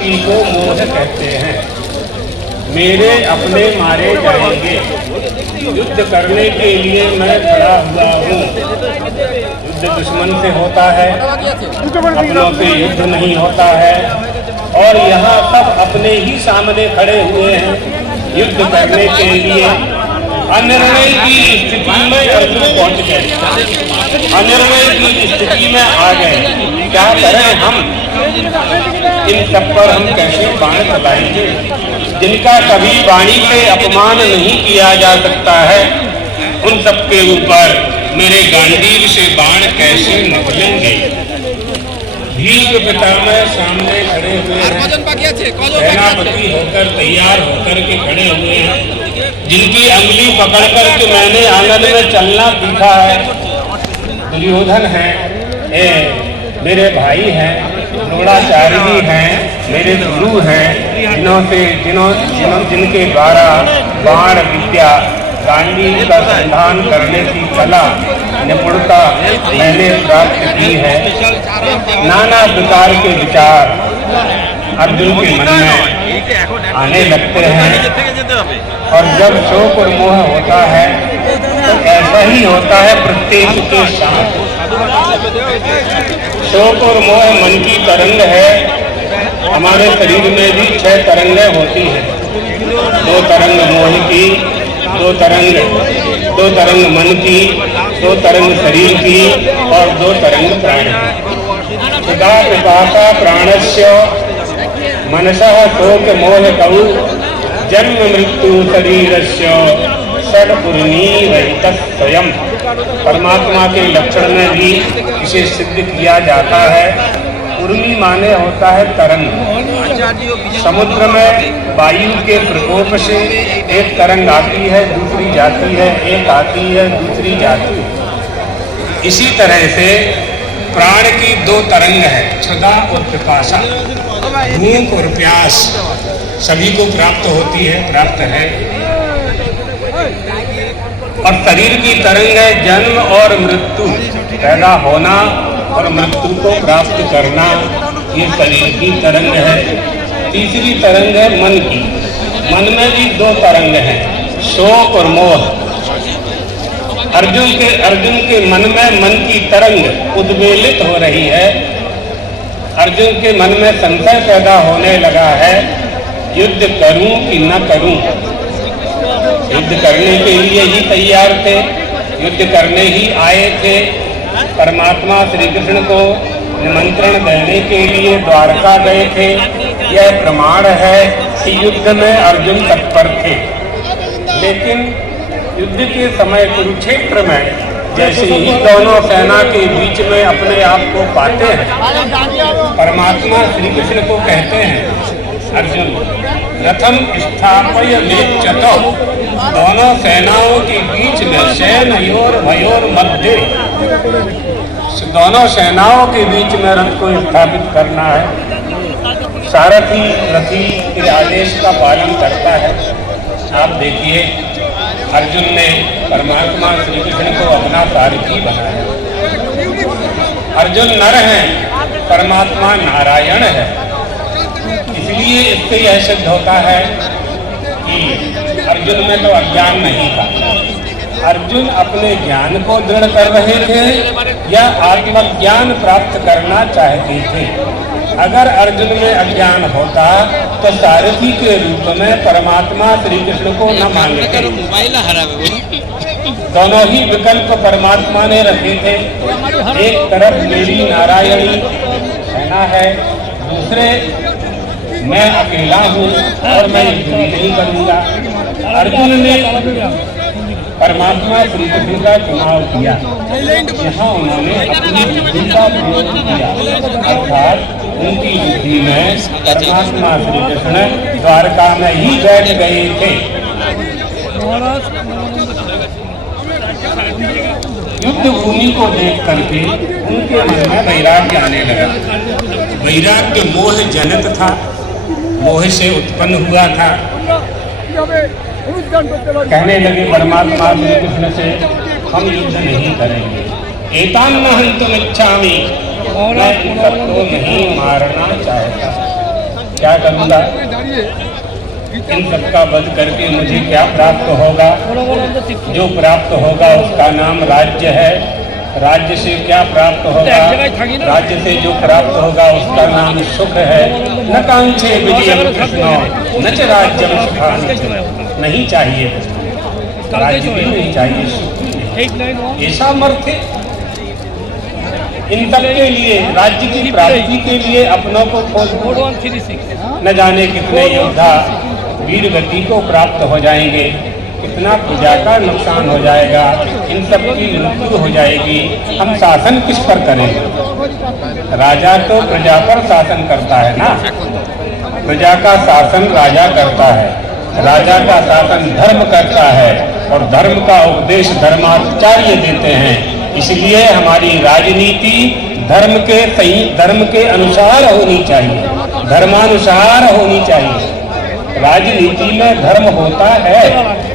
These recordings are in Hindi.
इसी को मोह कहते हैं। मेरे अपने मारे जाएंगे, युद्ध करने के लिए मैं खड़ा हुआ हूँ। युद्ध दुश्मन से होता है, अपनों से युद्ध नहीं होता है। और यहाँ सब अपने ही सामने खड़े हुए हैं युद्ध करने के लिए। अनिर्णय की स्थिति में अर्जुन पहुँच गए, अनिर्णय की स्थिति में आ गए। क्या करें हम, इन सब पर हम कैसे बाण चलाएंगे जिनका कभी वाणी से अपमान नहीं किया जा सकता है। उन सब के ऊपर मेरे गांडीव से बाण कैसे निकलेंगे। भीष्म पितामह सामने खड़े हुए हैं, सेनापति होकर तैयार होकर के खड़े हुए हैं, जिनकी अंगुली पकड़ कर के मैंने आंगन में चलना सीखा है। दुर्योधन है, मेरे भाई हैं, द्रोणाचार्य हैं, मेरे गुरु हैं, जिनके द्वारा बाण विद्या गांडीव का संधान करने की कला निपुणता मैंने प्राप्त की है। नाना प्रकार के विचार अर्जुन के मन में आने लगते हैं और जब शोक और मोह होता है तो ऐसा ही होता है प्रत्येक के साथ। शोक और मोह मन की तरंग है। हमारे शरीर में भी 6 तरंगें होती हैं। 2 तरंग मोह की, 2 तरंग मन की, 2 तरंग शरीर की और 2 तरंग प्राण की। सदा पिपासा प्राणस्य मनसः शोक मोह कौ जन्म मृत्यु शरीरस्य षड् स्वयं। परमात्मा के लक्षण में भी इसे सिद्ध किया जाता है। उर्मी माने होता है तरंग। समुद्र में वायु के प्रकोप से एक तरंग आती है, दूसरी जाती है, एक आती है, दूसरी जाती है। इसी तरह से प्राण की 2 तरंग है, क्षुधा और पिपासा। भूख और प्यास सभी को प्राप्त होती है, प्राप्त है। और शरीर की तरंग है जन्म और मृत्यु, पैदा होना और मृत्यु को प्राप्त करना, ये शरीर की तरंग है। तीसरी तरंग है मन की। मन में भी 2 तरंग हैं, शोक और मोह। अर्जुन के मन में मन की तरंग उद्वेलित हो रही है। अर्जुन के मन में संशय पैदा होने लगा है, युद्ध करूं कि न करूं। युद्ध करने के लिए ही तैयार थे, युद्ध करने ही आए थे। परमात्मा श्री कृष्ण को निमंत्रण देने के लिए द्वारका गए थे। यह प्रमाण है कि युद्ध में अर्जुन तत्पर थे। लेकिन युद्ध के समय कुरुक्षेत्र में जैसे ही दोनों सेना के बीच में अपने आप को पाते हैं, परमात्मा श्री कृष्ण को कहते हैं, अर्जुन रथम स्थापय वेच्चतो। दोनों सेनाओं के बीच में सेनयोर भयोर मध्य, दोनों सेनाओं के बीच में रथ को स्थापित करना है। सारथी रथी के आदेश का पालन करता है। आप देखिए अर्जुन ने परमात्मा श्री कृष्ण को अपना सारथी बनाया। अर्जुन नर है, परमात्मा नारायण है। इसलिए इससे यह सिद्ध होता है कि अर्जुन में तो अज्ञान नहीं था। अर्जुन अपने ज्ञान को दृढ़ कर रहे थे या आत्मज्ञान प्राप्त करना चाहते थे। अगर अर्जुन में अज्ञान होता तो सारथी के रूप में परमात्मा श्री कृष्ण को न मानते। दोनों ही विकल्प परमात्मा ने रखे थे। एक तरफ मेरी नारायणी सेना है, दूसरे मैं अकेला हूँ और मैं युद्ध नहीं करूँगा। अर्जुन ने परमात्मा श्री कृष्ण का चुनाव किया। यहाँ उन्होंने अपनी बुद्धि का प्रयोग किया, अर्थात उनकी बुद्धि में परमात्मा श्री कृष्ण द्वारका में ही बैठ गए थे। युद्ध भूमि को देख करके उनके मन में वैराग्य आने लगा। वैराग्य मोह जनित था, मोह से उत्पन्न हुआ था। कहने लगे परमात्मा श्री कृष्ण से, हम युद्ध नहीं करेंगे। एतान न हन्तुमिच्छामि, मैं सबको नहीं मारना चाहता। क्या करूँगा? इन सबका वध करके मुझे क्या प्राप्त होगा? जो प्राप्त होगा उसका नाम राज्य है। राज्य से क्या प्राप्त होगा? राज्य से जो प्राप्त होगा उसका नाम सुख है। न कांक्षे विजयम कृष्णो न च राज्यम सुखानि। नहीं चाहिए राज्य भी नहीं चाहिए, सुख भी नहीं। ये सामर्थ्य इन सब के लिए, राज्य की प्राप्ति के लिए अपनों को खोज न जाने कितने योद्धा वीर गति को प्राप्त हो जाएंगे, कितना प्रजा का नुकसान हो जाएगा, इन सब की मृत्यु हो जाएगी। हम शासन किस पर करेंगे? राजा तो प्रजा पर शासन करता है ना, प्रजा का शासन राजा करता है, राजा का शासन धर्म करता है और धर्म का उपदेश धर्माचार्य देते हैं। इसलिए हमारी राजनीति धर्म के अनुसार होनी चाहिए, धर्मानुसार होनी चाहिए। राजनीति में धर्म होता है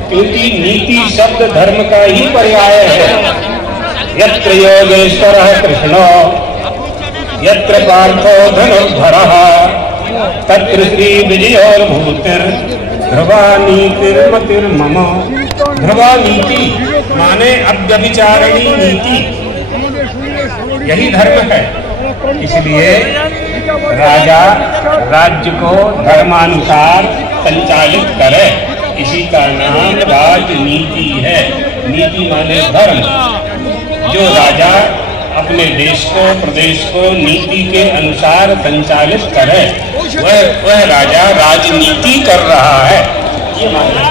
क्योंकि नीति शब्द धर्म का ही पर्याय है। यत्र योगेश्वरः कृष्णो यत्र पार्थो धनुर्धरः तत्र श्री विजयोर्भूतिर् ध्रुवा नीतिर्मतिर्मम। ध्रुवा नीति माने अव्यभिचारिणी नीति, यही धर्म है। इसलिए राजा राज्य को धर्मानुसार संचालित करे, इसी का नाम राजनीति है। नीति माने धर्म। जो राजा अपने देश को, प्रदेश को नीति के अनुसार संचालित करे वह राजा राजनीति कर रहा है, ये मानना।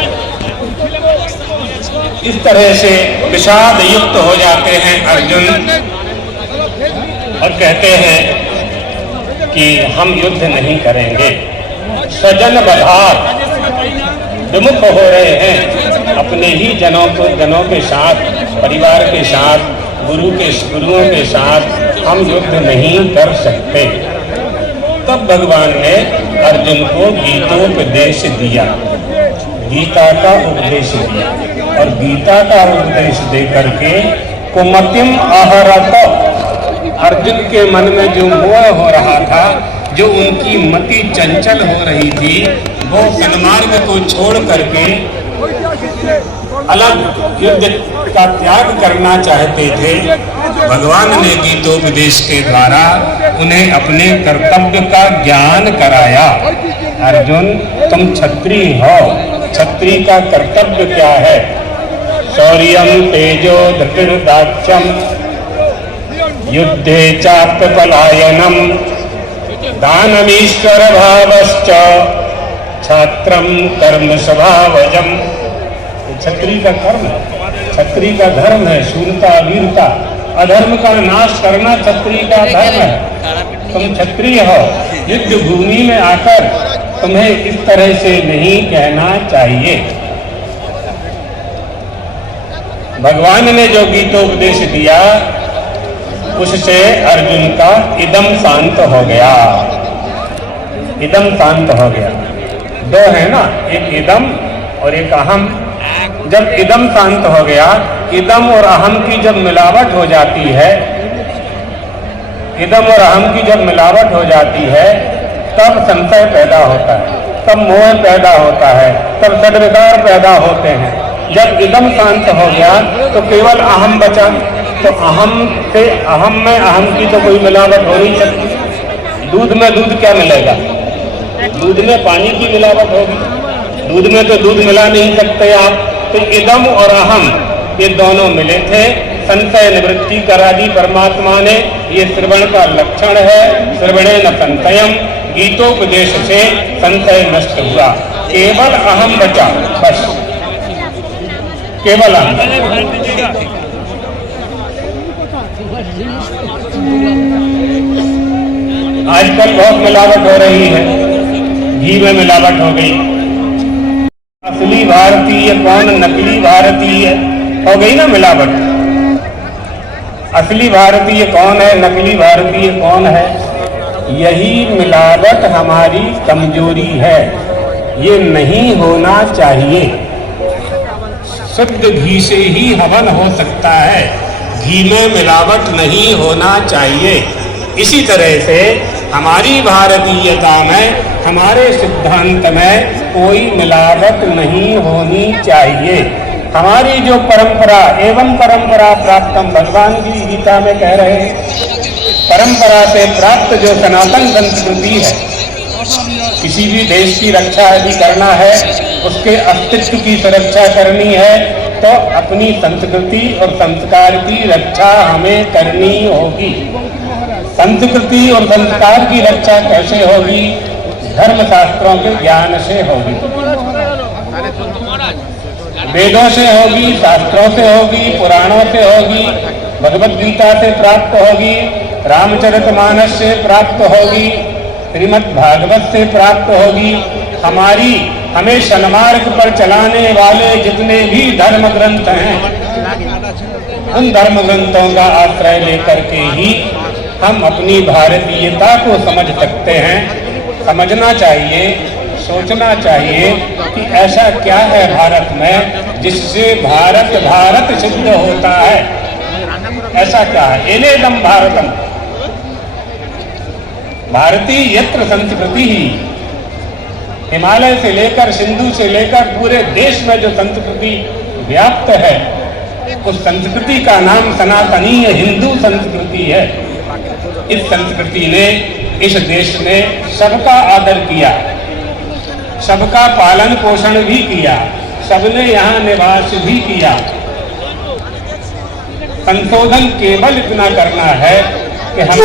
इस तरह से विषाद युक्त हो जाते हैं अर्जुन और कहते हैं कि हम युद्ध नहीं करेंगे। स्वजन बधार विमुख हो रहे हैं, अपने ही जनों के साथ, परिवार के साथ, गुरुओं के साथ हम युद्ध नहीं कर सकते। तब भगवान ने अर्जुन को गीतोपदेश दिया, गीता का उपदेश दिया और गीता का उपदेश दे करके कुमतिम आहरत, अर्जुन के मन में जो मोह हो रहा था, जो उनकी मति चंचल हो रही थी, वो सन्मार्ग को छोड़ करके अलग युद्ध का त्याग करना चाहते थे। भगवान ने गीतोपदेश के द्वारा उन्हें अपने कर्तव्य का ज्ञान कराया। अर्जुन, तुम क्षत्रिय हो, क्षत्रिय का कर्तव्य क्या है? शौर्यम तेजो धृतिर्दाक्ष्यम युद्धे चाप्य पलायनम दानमीश्वर भावश्च छात्रम कर्म स्वभावजम। क्षत्रिय का कर्म, क्षत्रिय का धर्म है शूरता, वीरता, अधर्म का नाश करना क्षत्रिय का धर्म है। तुम क्षत्रिय हो, युद्ध भूमि में आकर तुम्हें इस तरह से नहीं कहना चाहिए। भगवान ने जो गीतोपदेश दिया उससे अर्जुन का इदम शांत हो गया, इदम शांत हो गया। दो है ना, एक इदम और एक अहम। जब इदम शांत हो गया, इदम और अहम की जब मिलावट हो जाती है, इदम और अहम की जब मिलावट हो जाती है तब संशय पैदा होता है, तब मोह पैदा होता है, तब सद्विकार पैदा होते हैं। जब इदम शांत हो गया तो केवल अहम बचा, तो अहम में अहम की तो कोई मिलावट हो नहीं सकती। दूध में दूध क्या मिलेगा? दूध में पानी की मिलावट होगी, दूध में तो दूध मिला नहीं सकते आप। तो इदम और अहम ये दोनों मिले थे, संशय निवृत्ति करा दी परमात्मा ने। ये श्रवण का लक्षण है, श्रवणे न संशयम। गीतोपदेश से संशय नष्ट हुआ, केवल अहम बचा, बस केवल अहम। आजकल बहुत मिलावट हो रही है, घी में मिलावट हो गई। असली भारतीय कौन, नकली भारतीय हो गई ना मिलावट। असली भारतीय कौन है, नकली भारतीय कौन है? यही मिलावट हमारी कमजोरी है, ये नहीं होना चाहिए। शुद्ध घी से ही हवन हो सकता है, घी में मिलावट नहीं होना चाहिए। इसी तरह से हमारी भारतीयता में हमारे सिद्धांत में कोई मिलावट नहीं होनी चाहिए। हमारी जो परंपरा एवं परंपरा प्राप्तम, भगवान की गीता में कह रहे हैं, परंपरा से प्राप्त जो सनातन संस्कृति है, किसी भी देश की रक्षा यदि करना है, उसके अस्तित्व की सुरक्षा करनी है, तो अपनी संस्कृति और संस्कार की रक्षा हमें करनी होगी। संस्कृति और संस्कार की रक्षा कैसे होगी? धर्मशास्त्रों के ज्ञान से होगी, वेदों से होगी, शास्त्रों से होगी, पुराणों से होगी, भगवद गीता से प्राप्त होगी, रामचरितमानस से प्राप्त होगी, श्रीमद् भागवत से प्राप्त होगी। हमें सन्मार्ग पर चलाने वाले जितने भी धर्म ग्रंथ हैं, उन धर्म ग्रंथों का आश्रय लेकर के ही हम अपनी भारतीयता को समझ सकते हैं। समझना चाहिए, सोचना चाहिए कि ऐसा क्या है भारत में जिससे भारत सिद्ध होता है। ऐसा क्या है? एनेदम भारतम, भारतीय यत्र संस्कृति ही, हिमालय से लेकर सिंधु से लेकर पूरे देश में जो संस्कृति व्याप्त है, उस संस्कृति का नाम सनातनीय हिंदू संस्कृति है। इस संस्कृति ने इस देश में सबका आदर किया, सबका पालन पोषण भी किया, सबने यहाँ निवास भी किया। संशोधन केवल इतना करना है कि हम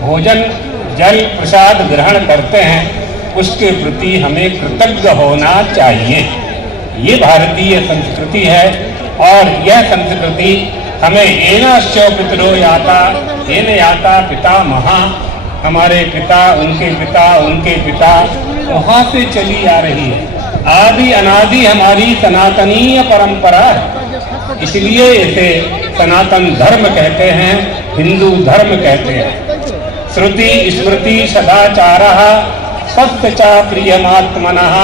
भोजन जल प्रसाद ग्रहण करते हैं, उसके प्रति हमें कृतज्ञ होना चाहिए। ये भारतीय संस्कृति है और यह संस्कृति हमें एनाश्चो पितरो याता, येन याता पिता महा, हमारे पिता उनके पिता वहाँ से चली आ रही है। आदि अनादि हमारी सनातनीय परंपरा है, इसलिए इसे सनातन धर्म कहते हैं, हिंदू धर्म कहते हैं। श्रुति स्मृति सदाचारः सत्य च प्रियमात्मनः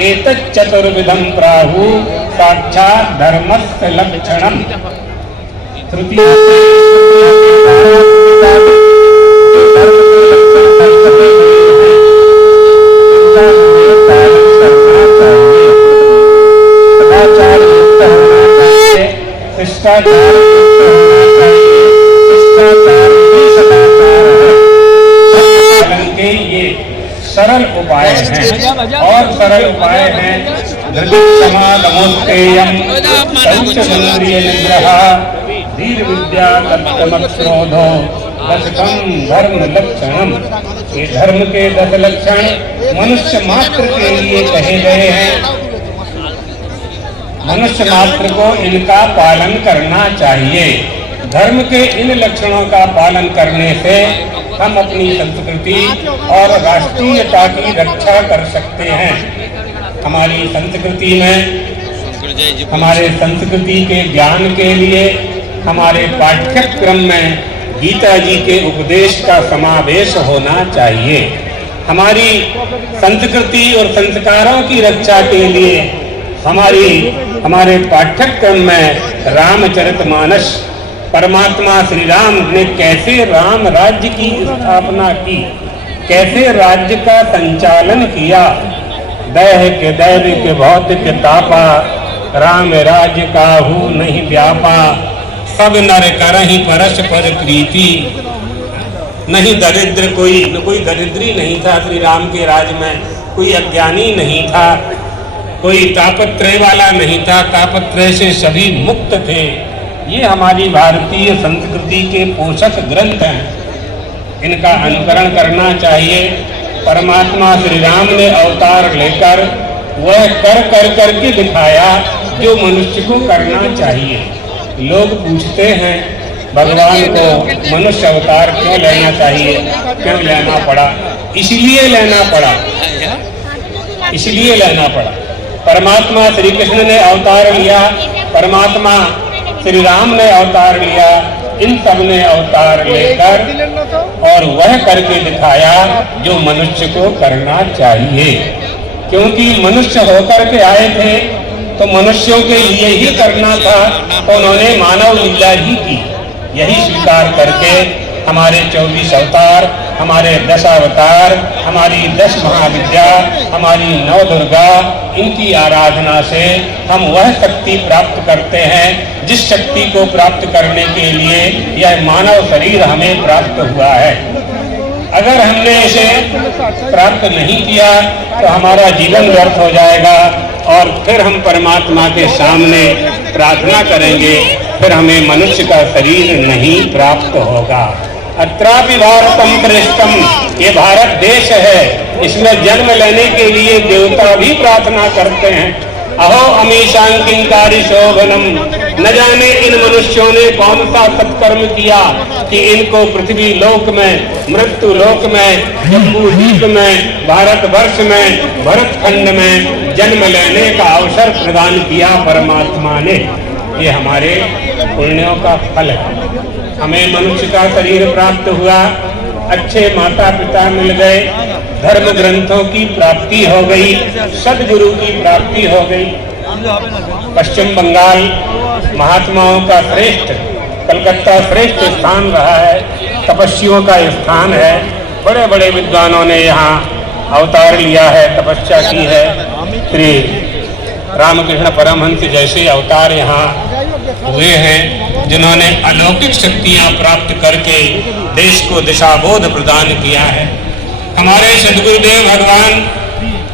एतत् चतुर्विधं प्राहु साक्षात् धर्मस्य लक्षणम्। श्रुति सदाचार युक्त होना चाहिए, शिष्टाचार युक्त होना चाहिए, शिष्टाचार ही सदाचार है। पालन के ये सरल उपाय हैं और सरल उपाय हैं धृतिक्षमादमोत्तेयं शौचमिन्द्रिय निग्रहः धीर विद्या तत्तमक्रोधो दशकं धर्म लक्षणम। ये धर्म के 10 लक्षण मनुष्य मात्र के लिए कहे गए हैं। मनुष्य मात्र को इनका पालन करना चाहिए। धर्म के इन लक्षणों का पालन करने से हम अपनी संस्कृति और राष्ट्रीयता की रक्षा कर सकते हैं। हमारी संस्कृति में, हमारे संस्कृति के ज्ञान के लिए हमारे पाठ्यक्रम में गीता जी के उपदेश का समावेश होना चाहिए। हमारी संस्कृति और संस्कारों की रक्षा के लिए हमारे पाठ्यक्रम में रामचरितमानस, परमात्मा श्री राम ने कैसे राम राज्य की स्थापना की, कैसे राज्य का संचालन किया, दैहिक दैविक भौतिक तापा, राम राज्य काहू नहीं व्यापा, सब नर करहि परस्पर प्रीति, नहीं दरिद्र कोई दरिद्री नहीं था श्री राम के राज में, कोई अज्ञानी नहीं था, कोई तापत्रय वाला नहीं था, तापत्रय से सभी मुक्त थे। ये हमारी भारतीय संस्कृति के पोषक ग्रंथ हैं, इनका अनुकरण करना चाहिए। परमात्मा श्री राम ने अवतार लेकर वह कर के दिखाया जो मनुष्य को करना चाहिए। लोग पूछते हैं भगवान को मनुष्य अवतार क्यों लेना चाहिए, क्यों लेना पड़ा? इसलिए लेना पड़ा। परमात्मा श्री कृष्ण ने अवतार लिया, परमात्मा श्री राम ने अवतार लिया, इन सब ने अवतार लेकर और वह करके दिखाया जो मनुष्य को करना चाहिए। क्योंकि मनुष्य होकर के आए थे तो मनुष्यों के लिए ही करना था, तो उन्होंने मानव लीला ही की। यही स्वीकार करके हमारे 24 अवतार, हमारे 10 अवतार, हमारी 10 महाविद्या, हमारी 9 दुर्गा, इनकी आराधना से हम वह शक्ति प्राप्त करते हैं जिस शक्ति को प्राप्त करने के लिए यह मानव शरीर हमें प्राप्त हुआ है। अगर हमने इसे प्राप्त नहीं किया तो हमारा जीवन व्यर्थ हो जाएगा और फिर हम परमात्मा के सामने प्रार्थना करेंगे, फिर हमें मनुष्य का शरीर नहीं प्राप्त होगा। अत्रापि भारतम श्रेष्ठम, ये भारत देश है, इसमें जन्म लेने के लिए देवता भी प्रार्थना करते हैं। अहो अमीशां किंकारी शोभनम, न जाने इन मनुष्यों ने कौन सा सत्कर्म किया कि इनको पृथ्वी लोक में, मृत्यु लोक में, जम्बू द्वीप में, भारतवर्ष में, भरतखंड में जन्म लेने का अवसर प्रदान किया परमात्मा ने। ये हमारे पुण्यों का फल है। हमें मनुष्य का शरीर प्राप्त हुआ, अच्छे माता पिता मिल गए, धर्म ग्रंथों की प्राप्ति हो गई, सदगुरु की प्राप्ति हो गई। पश्चिम बंगाल महात्माओं का श्रेष्ठ, कलकत्ता श्रेष्ठ स्थान रहा है, तपस्वियों का स्थान है। बड़े बड़े विद्वानों ने यहाँ अवतार लिया है, तपस्या की है। श्री रामकृष्ण परमहंस जैसे अवतार यहाँ हुए हैं, जिन्होंने अलौकिक शक्तियां प्राप्त करके देश को दिशाबोध प्रदान किया है। हमारे सदगुरुदेव भगवान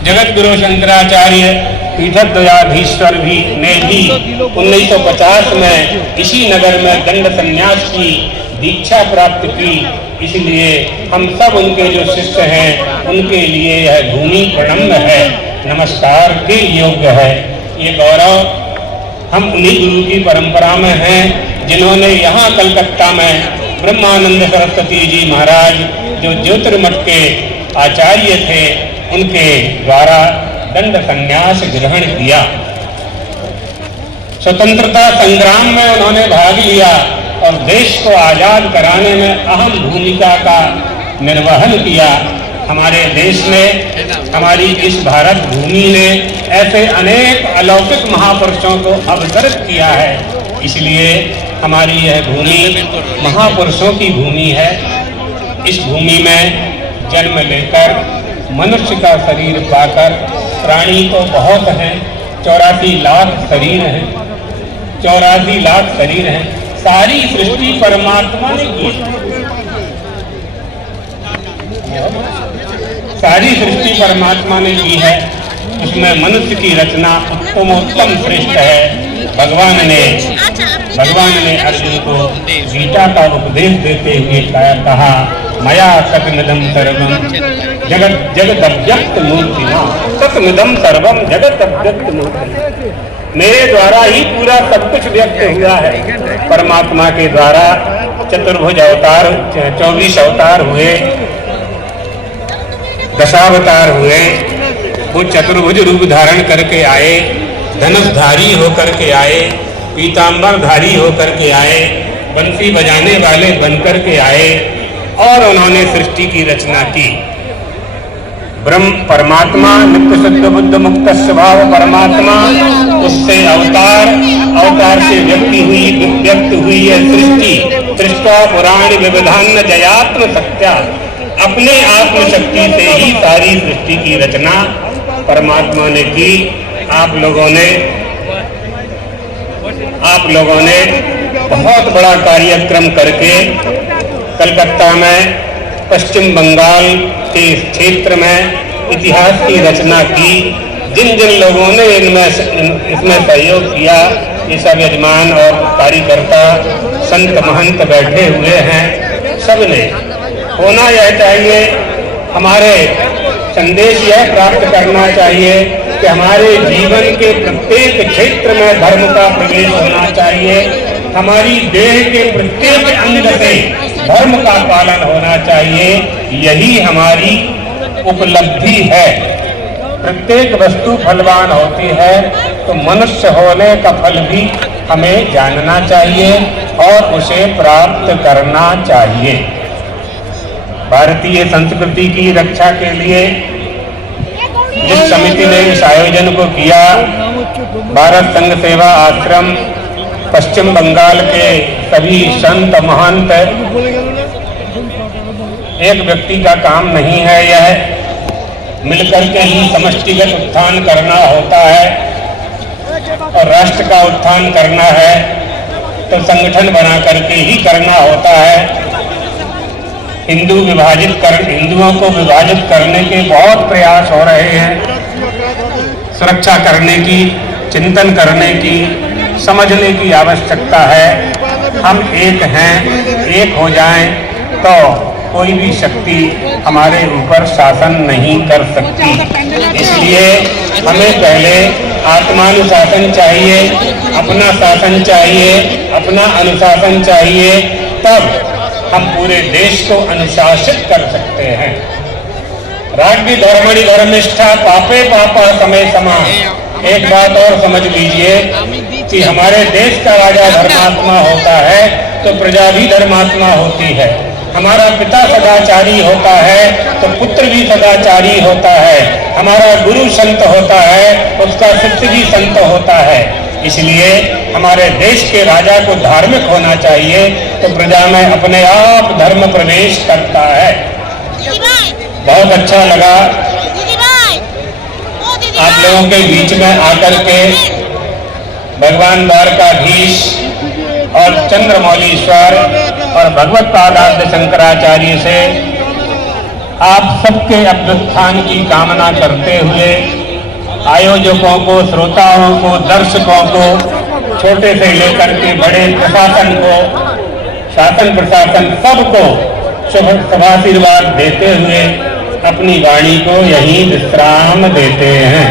जगत गुरु शंकराचार्य पीठद्वयाधीश्वर भी ने भी 1950 में इसी नगर में दंड संन्यास की दीक्षा प्राप्त की। इसलिए हम सब उनके जो शिष्य हैं उनके लिए यह भूमि प्रणम्य है, नमस्कार के योग्य है। ये गौरव हम उन्हीं गुरु की परंपरा में हैं जिन्होंने यहाँ कलकत्ता में ब्रह्मानंद सरस्वती जी महाराज जो ज्योतिर्मठ के आचार्य थे, उनके द्वारा दंड संन्यास ग्रहण किया। स्वतंत्रता संग्राम में उन्होंने भाग लिया और देश को आजाद कराने में अहम भूमिका का निर्वहन किया। हमारे देश में, हमारी इस भारत भूमि ने ऐसे अनेक अलौकिक महापुरुषों को अवतरित किया है। इसलिए हमारी यह भूमि महापुरुषों की भूमि है। इस भूमि में जन्म लेकर मनुष्य का शरीर पाकर, प्राणी तो बहुत हैं, 84 लाख शरीर हैं, 84 लाख शरीर हैं। सारी सृष्टि परमात्मा ने की, सारी सृष्टि परमात्मा ने की है। उसमें मनुष्य की रचना उत्तमोत्तम श्रेष्ठ है। भगवान ने अर्जुन को गीता का उपदेश देते हुए कहा, मया सतमिदं सर्वम जगदव्यक्त मूर्तिना, सतमिदं सर्वम जगदव्यक्त मूर्तिना। मेरे द्वारा ही पूरा सब कुछ व्यक्त हुआ है। परमात्मा के द्वारा चतुर्भुज अवतार, 24 अवतार हुए, दशावतार हुए। वो चतुर्भुज रूप धारण करके आए, धनुषधारी होकर के आए, पीतांबरधारी होकर के आए, बंसी बजाने वाले बनकर के आए और उन्होंने सृष्टि की रचना की। ब्रह्म परमात्मा नित्य शुद्ध बुद्ध मुक्त स्वभाव परमात्मा, उससे अवतार, अवतार से व्यक्त हुई है सृष्टि। सृष्टा पुराण विविधान जयात्म सत्या, अपने आत्म शक्ति से ही सारी सृष्टि की रचना परमात्मा ने की। आप लोगों ने बहुत बड़ा कार्यक्रम करके कलकत्ता में, पश्चिम बंगाल के क्षेत्र में इतिहास की रचना की। जिन जिन लोगों ने इसमें सहयोग किया, ये सब यजमान और कार्यकर्ता, संत महंत बैठे हुए हैं। सबने होना यह चाहिए, हमारे संदेश यह प्राप्त करना चाहिए कि हमारे जीवन के प्रत्येक क्षेत्र में धर्म का प्रवेश होना चाहिए। हमारी देह के प्रत्येक अंग से धर्म का पालन होना चाहिए। यही हमारी उपलब्धि है। प्रत्येक वस्तु फलवान होती है, तो मनुष्य होने का फल भी हमें जानना चाहिए और उसे प्राप्त करना चाहिए। भारतीय संस्कृति की रक्षा के लिए जिस समिति ने इस आयोजन को किया, भारत संघ सेवा आश्रम पश्चिम बंगाल के सभी संत महंत, एक व्यक्ति का काम नहीं है, यह मिलकर के ही समष्टिगत उत्थान करना होता है। और राष्ट्र का उत्थान करना है तो संगठन बना करके ही करना होता है। हिंदुओं को विभाजित करने के बहुत प्रयास हो रहे हैं। सुरक्षा करने की, चिंतन करने की, समझने की आवश्यकता है। हम एक हैं, एक हो जाएं तो कोई भी शक्ति हमारे ऊपर शासन नहीं कर सकती। इसलिए हमें पहले आत्मानुशासन चाहिए, अपना शासन चाहिए, अपना अनुशासन चाहिए, तब हम पूरे देश को अनुशासित कर सकते हैं। राज्य धर्मणि धर्मिष्ठा पापे पापा समय समा। एक बात और समझ लीजिए कि हमारे देश का राजा धर्मात्मा होता है तो प्रजा भी धर्मात्मा होती है। हमारा पिता सदाचारी होता है तो पुत्र भी सदाचारी होता है। हमारा गुरु संत होता है, उसका शिष्य भी संत होता है। इसलिए हमारे देश के राजा को धार्मिक होना चाहिए तो प्रजा में अपने आप धर्म प्रवेश करता है। बहुत अच्छा लगा आप लोगों के बीच में आकर के भगवान द्वारकाधीश और चंद्रमौलीश्वर और भगवत पादाद्य शंकराचार्य से आप सबके अभ्युत्थान की कामना करते हुए आयोजकों को, श्रोताओं को, दर्शकों को, छोटे से लेकर के बड़े प्रशासन को, शासन प्रशासन सबको शुभाशीर्वाद देते हुए अपनी वाणी को यहीं विश्राम देते हैं।